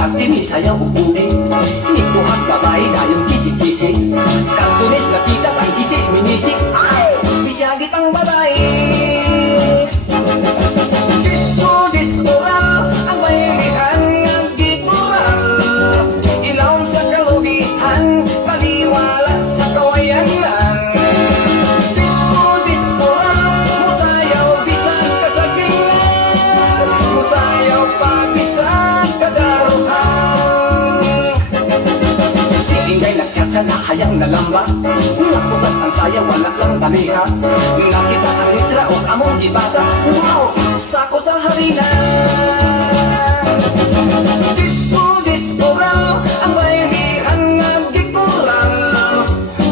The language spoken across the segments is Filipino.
at tinisayaw upuli. Nikuhan babae dayong kisik-kisik, kalsunis nakita ang kisik minisik. Ay! Bisyagit ang babae. Disco, disco raw ang baylihan ng gitural. Ilaw sa kalubihan, paliwala sa kawayanan. Disco, disco raw, musayaw bisag kasagingan, musayaw pa bisag kadaruhan. Si Ingay nagtsatsa na hayang nalamba, nabukas ang saya wala lang baliha. Nakita ang litra o among gibasa, wow! Sako sa harina. Disco, disco raw ang baylihan nga gikural.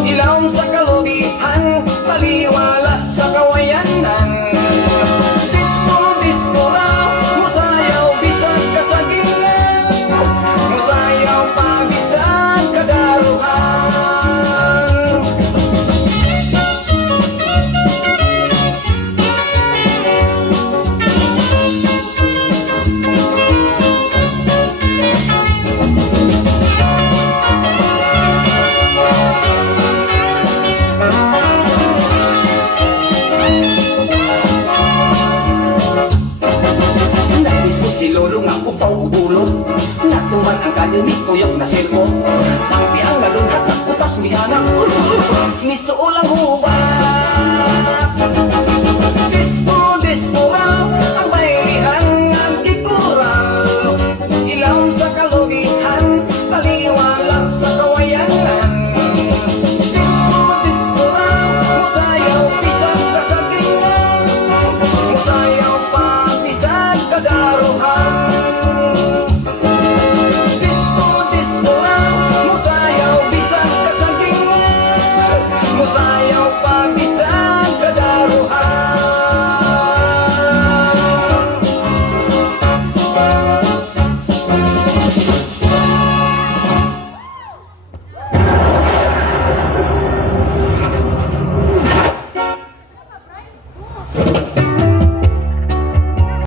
Ilawom sa kalubihan, paliwala sa kawayanan. Disco, disco raw, musayaw bisag kasagingan, musayaw pa bisag kadaruhan. Si lolo nga upaw ubulot, natuman ang kalimit uyok na sirko. Ang piang nalunhat sa kutas mihanang, nisuulang hubat. Disco, disco raw ang baylihan ng gikural. Ilaw sa kalubihan, paliwala sa kawayanan. Disco, disco raw, musayaw bisag kasagingan, musayaw pa bisag kadaruhan.